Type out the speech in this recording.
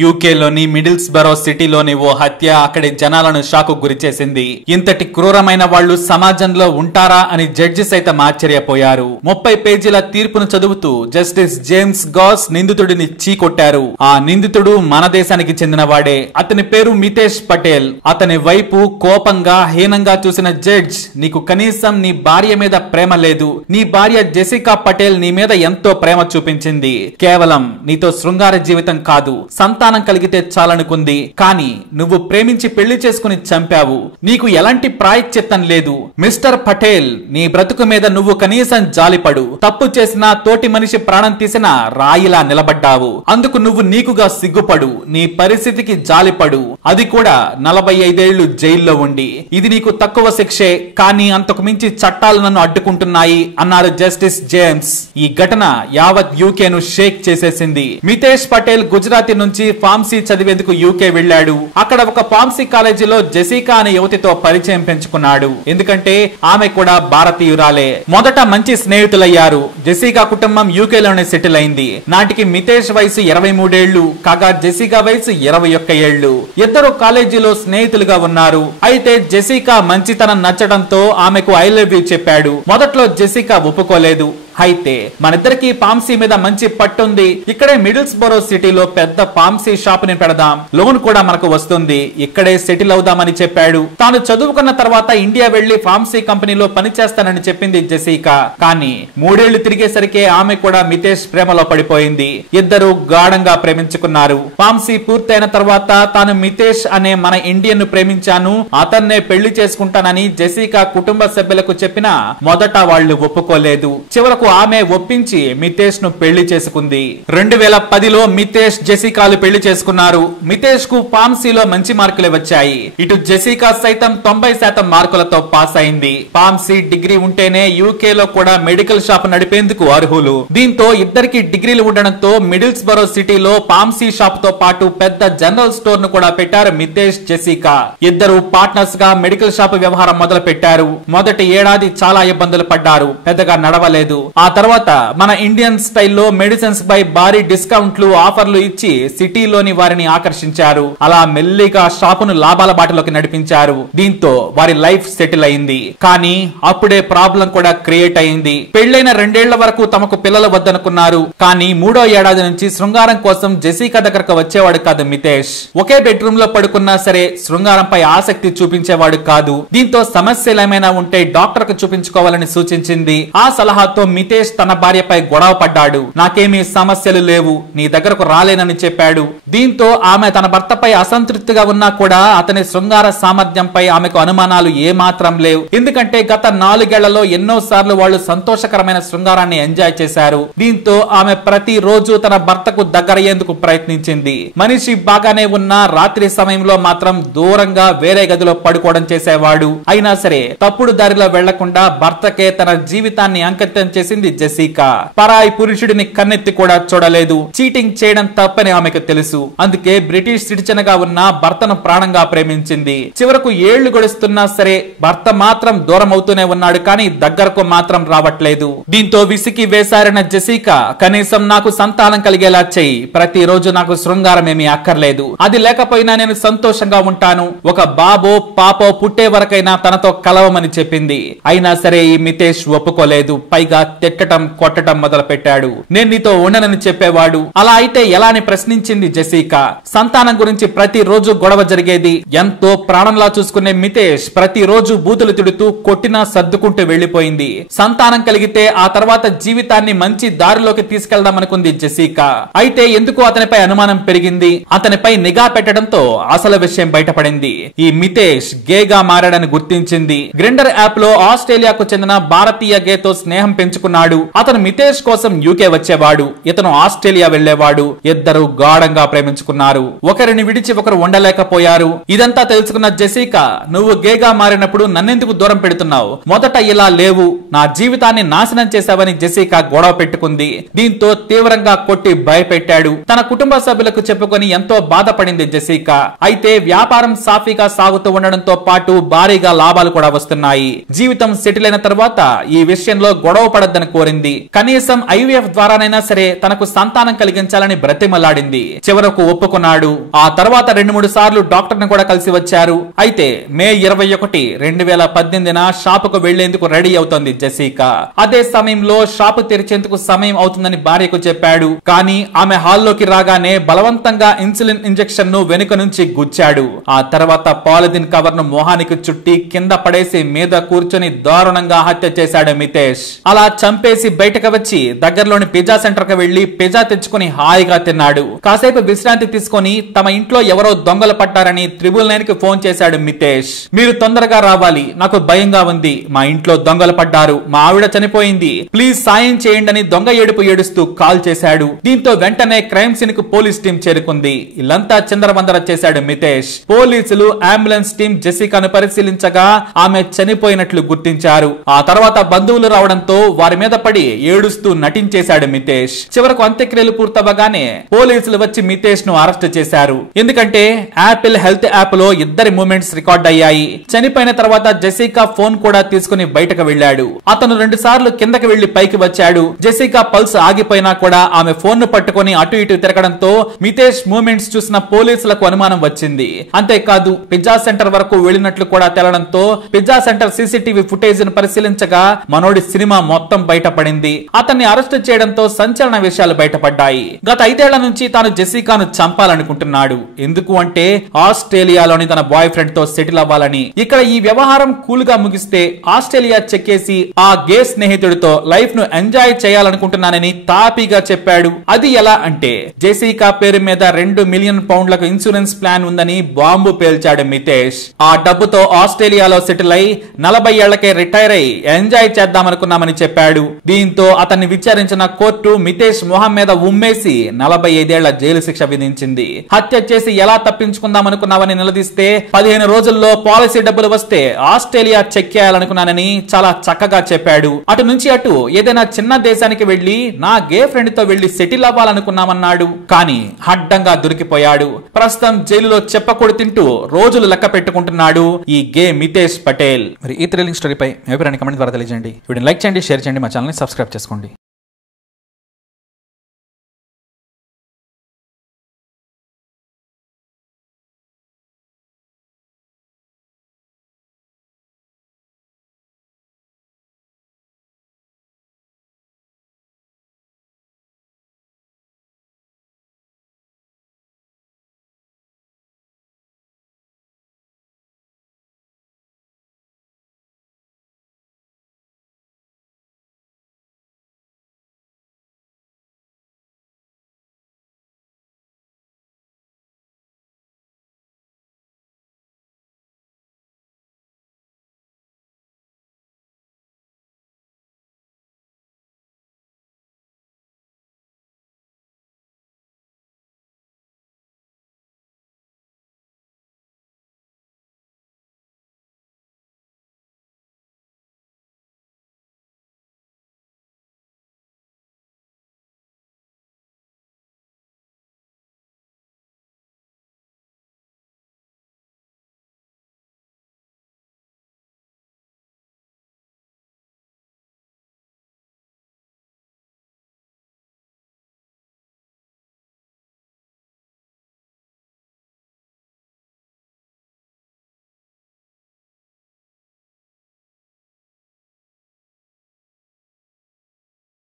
యూకేలోని మిడిల్స్బరో సిటీలోని ఓ హత్య అక్కడి జనాలను షాకు గురిచేసింది. ఇంతటి క్రూరమైన వాళ్లు సమాజంలో ఉంటారా అని జడ్జి సైతం ఆశ్చర్యపోయారు. 30 పేజీల తీర్పును చదువుతూ జస్టిస్ జేమ్స్ గాస్ నిందితుడిని చీకొట్టారు. ఆ నిందితుడు మన దేశానికి చెందినవాడే. అతని పేరు మితేష్ పటేల్. అతని వైపు కోపంగా హీనంగా చూసిన జడ్జ్, నీకు కనీసం నీ భార్య మీద ప్రేమ లేదు. నీ భార్య జెసికా పటేల్ నీ మీద ఎంతో ప్రేమ చూపించింది. కేవలం నీతో శృంగార జీవితం కాదు, సంతానం కలిగితే చాలనుకుంది. కానీ నువ్వు ప్రేమించి పెళ్లి చేసుకుని చంపావు. నీకు ఎలాంటి ప్రాయశ్చిత్తం లేదు. మిస్టర్ పటేల్, నీ బ్రతుకు మీద నువ్వు కనీసం జాలిపడు. తప్పు చేసినా, తోటి మనిషి ప్రాణం తీసినా రాయిలా నిలబడ్డావు. అందుకు నువ్వు నీకుగా సిగ్గుపడు. నీ పరిస్థితికి జాలిపడు. అది కూడా 45 ఏళ్లు జైల్లో ఉండి. ఇది నీకు తక్కువ శిక్షే, కానీ అంతకు మించి చట్టాలు నన్ను అడ్డుకుంటున్నాయి అన్నారు జస్టిస్ జేమ్స్. ఈ ఘటన యావత్ యూకేను షేక్ చేసేసింది. మితేష్ పటేల్ గుజరాతీ నుంచి ఫార్మసీ చదివేందుకు యూకే వెళ్లాడు. అక్కడ ఒక ఫార్మసీ కాలేజీలో జెసికా అనే యువతితో పరిచయం పెంచుకున్నాడు. ఎందుకంటే ఆమె కూడా భారతీయురాలే. మొదట మంచి స్నేహితులయ్యారు. జెసికా కుటుంబం యూకేలోనే సెటిల్ అయింది. నాటికి మితేష్ వయసు 23 ఏళ్లు కాగా జెసికా వయసు 21 ఏళ్లు. ఇద్దరు కాలేజీలో స్నేహితులుగా ఉన్నారు. అయితే జెసికా మంచితనం నచ్చడంతో ఆమెకు ఐ లవ్ యూ చెప్పాడు. మొదట్లో జెసికా ఒప్పుకోలేదు. అయితే మనిద్దరికి ఫార్మసీ మీద మంచి పట్టుంది. ఇక్కడే మిడిల్స్బరో సిటీలో పెద్ద ఫార్మసీ షాప్ ని పెడదాం, లోన్ కూడా మనకు వస్తుంది, ఇక్కడే సెటిల్ అవుదామని చెప్పాడు. తాను చదువుకున్న తర్వాత ఇండియా వెళ్లి ఫార్మసీ కంపెనీలో పనిచేస్తానని చెప్పింది జెసికా. కానీ 3 ఏళ్లు తిరిగేసరికి ఆమె కూడా మితేష్ ప్రేమలో పడిపోయింది. ఇద్దరు గాఢంగా ప్రేమించుకున్నారు. ఫార్మసీ పూర్తయిన తర్వాత తాను మితేష్ అనే మన ఇండియన్ ను ప్రేమించాను, అతన్నే పెళ్లి చేసుకుంటానని జెసికా కుటుంబ సభ్యులకు చెప్పినా మొదట వాళ్లు ఒప్పుకోలేదు. చివరకు ఆమె ఒప్పించి మితేష్ ను పెళ్లి చేసుకుంది. 2010లో మితేష్ జెసికాలు పెళ్లి చేసుకున్నారు. మితేష్ కు ఫార్మసీలో మంచి మార్కులే వచ్చాయి. ఇటు జెసికా సైతం 90% మార్కులతో పాస్ అయింది. ఫార్మసీ డిగ్రీ ఉంటేనే యూకే లో కూడా మెడికల్ షాప్ నడిపేందుకు అర్హులు. దీంతో ఇద్దరికి డిగ్రీలు ఉండడంతో మిడిల్స్బరో సిటీలో ఫార్మసీ షాప్ తో పాటు పెద్ద జనరల్ స్టోర్ ను కూడా పెట్టారు మితేష్ జెసికా. ఇద్దరు పార్ట్నర్స్ గా మెడికల్ షాప్ వ్యవహారం మొదలు పెట్టారు. మొదటి ఏడాది చాలా ఇబ్బందులు పడ్డారు. పెద్దగా నడవలేదు. ఆ తర్వాత మన ఇండియన్ స్టైల్లో మెడిసిన్స్ పై భారీ డిస్కౌంట్లు, ఆఫర్లు ఇచ్చి సిటీలోని వారిని ఆకర్షించారు. అలా మెల్లిగా షాపును లాభాల బాటలోకి నడిపించారు. దీంతో వారి లైఫ్ సెటిల్ అయింది. కానీ అప్పుడే ప్రాబ్లం కూడా క్రియేట్ అయింది. పెళ్లైన 2 ఏళ్ల వరకు తమకు పిల్లలు వద్దనుకున్నారు. కానీ 3వ ఏడాది నుంచి శృంగారం కోసం జెసికా దగ్గరకు వచ్చేవాడు కాదు మితేష్. ఒకే బెడ్రూమ్ లో పడుకున్నా సరే శృంగారంపై ఆసక్తి చూపించేవాడు కాదు. దీంతో సమస్యలు ఏమైనా ఉంటే డాక్టర్ కు చూపించుకోవాలని సూచించింది. ఆ సలహాతో మితేష్ తన భార్యపై గొడవ పడ్డాడు. నాకేమీ సమస్యలు లేవు, నీ దగ్గరకు రాలేనని చెప్పాడు. దీంతో ఆమె తన భర్తపై అసంతృప్తిగా ఉన్నా కూడా అతని శృంగార సామర్థ్యంపై ఆమెకు అనుమానాలు ఏమాత్రం లేవు. ఎందుకంటే గత 4 ఏళ్లలో ఎన్నో సార్లు వాళ్ళు సంతోషకరమైన శృంగారాన్ని ఎంజాయ్ చేశారు. దీంతో ఆమె ప్రతి రోజు తన భర్తకు దగ్గరయ్యేందుకు ప్రయత్నించింది. మనిషి బాగానే ఉన్నా రాత్రి సమయంలో మాత్రం దూరంగా వేరే గదిలో పడుకోవడం చేసేవాడు. అయినా సరే తప్పుడు దారిలో వెళ్లకుండా భర్తకే తన జీవితాన్ని అంకితం చేసింది జెసికా. పరాయి పురుషుడిని కన్నెత్తి కూడా చూడలేదు. చీటింగ్ చేయడం తప్పని ఆమెకు తెలుసు. అందుకే బ్రిటిష్ సిటిజన్ గా ఉన్న భర్తను ప్రాణంగా ప్రేమించింది. చివరకు 7 ఏళ్లు గడుస్తున్నా సరే భర్త మాత్రం దూరం అవుతూనే ఉన్నాడు, కానీ దగ్గరకు మాత్రం రావట్లేదు. దీంతో విసికి వేసారిన జెసికా, కనీసం నాకు సంతానం కలిగేలా చెయ్యి, ప్రతిరోజు నాకు శృంగారం ఏమీ అక్కర్లేదు, అది లేకపోయినా నేను సంతోషంగా ఉంటాను, ఒక బాబో పాపో పుట్టే వరకైనా తనతో కలవమని చెప్పింది. అయినా సరే ఈ మితేష్ ఒప్పుకోలేదు. పైగా తిట్టడం, కొట్టడం మొదలు పెట్టాడు. నేను నీతో ఉండనని చెప్పేవాడు. అలా అయితే ఎలా అని ప్రశ్నించింది జెసికా. సంతానం గురించి ప్రతిరోజు గొడవ జరిగేది. ఎంతో ప్రాణంలా చూసుకునే మితేష్ ప్రతిరోజు బూతులు తిడుతూ కొట్టినా సర్దుకుంటూ వెళ్లిపోయింది. సంతానం కలిగితే ఆ తర్వాత జీవితాన్ని మంచి దారిలోకి తీసుకెళ్దామనుకుంది జెసికా. అయితే ఎందుకు అతనిపై అనుమానం పెరిగింది. అతనిపై నిఘా పెట్టడంతో అసలు విషయం బయటపడింది. ఈ మితేష్ గేగా మారాడని గుర్తించింది. గ్రైండర్ యాప్ లో ఆస్ట్రేలియాకు చెందిన భారతీయ గేతో స్నేహం పెంచుకున్నాడు. అతను మితేష్ కోసం యూకే వచ్చేవాడు, ఇతను ఆస్ట్రేలియా వెళ్లేవాడు. ఇద్దరు గాఢంగా ప్రేమించుకున్నారు. ఒకరిని విడిచి ఒకరు ఉండలేకపోయారు. ఇదంతా తెలుసుకున్న జెసికా, నువ్వు గేగా మారినప్పుడు నన్నెందుకు దూరం పెడుతున్నావు, మొదట ఇలా లేవు, నా జీవితాన్ని నాశనం చేశావని జెసికా గొడవ పెట్టుకుంది. దీంతో తీవ్రంగా కొట్టి భయపెట్టాడు. తన కుటుంబ సభ్యులకు చెప్పుకొని ఎంతో బాధపడింది జెసికా. అయితే వ్యాపారం సాఫీగా సాగుతూ ఉండడంతో పాటు భారీగా లాభాలు కూడా వస్తున్నాయి. జీవితం సెటిల్ అయిన తర్వాత ఈ విషయంలో గొడవ పడద్దని బిడ్డను కోరింది. కనీసం IVF ద్వారానైనా సరే తనకు సంతానం కలిగించాలని బ్రతిమలాడింది. చివరకు ఒప్పుకున్నాడు. ఆ తర్వాత 2-3 సార్లు డాక్టర్ ని కూడా కలిసి వచ్చారు. అయితే మే 21, 2018 షాపుకు వెళ్లేందుకు రెడీ అవుతోంది జెసికా. అదే సమయంలో షాపు తెరిచేందుకు సమయం అవుతుందని భార్యకు చెప్పాడు. కానీ ఆమె హాల్లోకి రాగానే బలవంతంగా ఇన్సులిన్ ఇంజెక్షన్ ను వెనుక నుంచి గుచ్చాడు. ఆ తర్వాత పాలిథిన్ కవర్ ను మొహానికి చుట్టి కింద పడేసి మీద కూర్చొని దారుణంగా హత్య చేశాడు మితేష్. అలా చంపేసి బయటకు వచ్చి దగ్గరలోని పిజ్జా సెంటర్ కు వెళ్లి పిజ్జా తెచ్చుకుని హాయిగా తిన్నాడు. కాసేపు విశ్రాంతి తీసుకొని తమ ఇంట్లో ఎవరో దొంగలు పట్టారని 999 కి ఫోన్ చేశాడు మితేష్. మీరు తొందరగా రావాలి, నాకు భయంగా ఉంది, మా ఇంట్లో దొంగలు పడ్డారు, మా ఆవిడ చనిపోయింది, ప్లీజ్ సాయం చేయండి అని దొంగ ఏడుస్తూ కాల్ చేశాడు. దీంతో వెంటనే క్రైమ్ సీన్ కు పోలీస్ టీం చేరుకుంది. ఇల్లంతా చిందరవందర చేశాడు మితేష్. పోలీసులు అంబులెన్స్ టీం జెసికాను పరిశీలించగా ఆమె చనిపోయినట్లు గుర్తించారు. ఆ తర్వాత బంధువులు రావడంతో వారి మీద పడి ఏడుస్తూ నటించేశాడు మితేష్. చివరకు అంత్యక్రియలు పూర్తవగానే పోలీసులు వచ్చి మితేష్ ను అరెస్ట్ చేశారు. ఎందుకంటే యాపిల్ హెల్త్ యాప్ లో ఇద్దరి మూమెంట్స్ రికార్డ్ అయ్యాయి. చనిపోయిన తర్వాత జెసికా ఫోన్ కూడా తీసుకుని బయటకు వెళ్లాడు. అతను 2 సార్లు కిందకి వెళ్లి పైకి వచ్చాడు. జెసికా పల్స్ ఆగిపోయినా కూడా ఆమె ఫోన్ ను పట్టుకుని అటు ఇటు తిరగడంతో మితేష్ మూమెంట్స్ చూసిన పోలీసులకు అనుమానం వచ్చింది. అంతేకాదు పిజ్జా సెంటర్ వరకు వెళ్లినట్లు కూడా తెలడంతో పిజ్జా సెంటర్ సీసీటీవీ ఫుటేజ్ ను పరిశీలించగా మనోడి సినిమా మొత్తం బయటపడింది. అతన్ని అరెస్ట్ చేయడంతో సంచలన విషయాలు బయటపడ్డాయి. గత 5 ఏళ్ల నుంచి తాను జెసికాను చంపాలనుకుంటున్నాడు. ఎందుకు అంటే ఆస్ట్రేలియాలోని తన బాయ్ ఫ్రెండ్ తో సెటిల్ అవ్వాలని. ఇక్కడ ఈ వ్యవహారం కూల్ గా ముగిస్తే ఆస్ట్రేలియా చెక్కేసి ఆ గే స్నేహితుడితో లైఫ్ ను ఎంజాయ్ చేయాలనుకుంటున్నానని తాపీగా చెప్పాడు. అది ఎలా అంటే జెసికా పేరు మీద 2 మిలియన్ పౌండ్లకు ఇన్సూరెన్స్ ప్లాన్ ఉందని బాంబు పేల్చాడు మితేష్. ఆ డబ్బుతో ఆస్ట్రేలియాలో సెటిల్ అయి 40 ఏళ్లకే రిటైర్ అయి ఎంజాయ్ చేద్దామనుకున్నామని చెప్పాడు. దీంతో అతన్ని విచారించిన కోర్టు మితేష్ మొహం మీద ఉమ్మేసి 45 ఏళ్ల జైలు శిక్ష విధించింది. హత్య చేసి ఎలా తప్పించుకుందామనుకున్నావని నిలదీస్తే 15 రోజుల్లో పాలసీ డబ్బులు వస్తే ఆస్ట్రేలియా చెక్ చేయాలనుకున్నానని చాలా చక్కగా చెప్పాడు. అటు నుంచి అటు ఏదైనా చిన్న దేశానికి వెళ్లి నా గే ఫ్రెండ్ తో వెళ్లి సెటిల్ అవ్వాలనుకున్నామన్నాడు. కానీ అడ్డంగా దొరికిపోయాడు. ప్రస్తుతం జైలులో చెప్పకూడదు తింటూ రోజులు లెక్క పెట్టుకుంటున్నాడు ఈ గే మితేష్ పటేల్. మరి ఈ థ్రిల్లింగ్ స్టోరీపై అభిప్రాయాన్ని కామెంట్ ద్వారా తెలియజేయండి. వీడియోని లైక్ చేయండి, షేర్ చేయండి, మా ఛానల్ ని సబ్స్క్రైబ్ చేసుకోండి.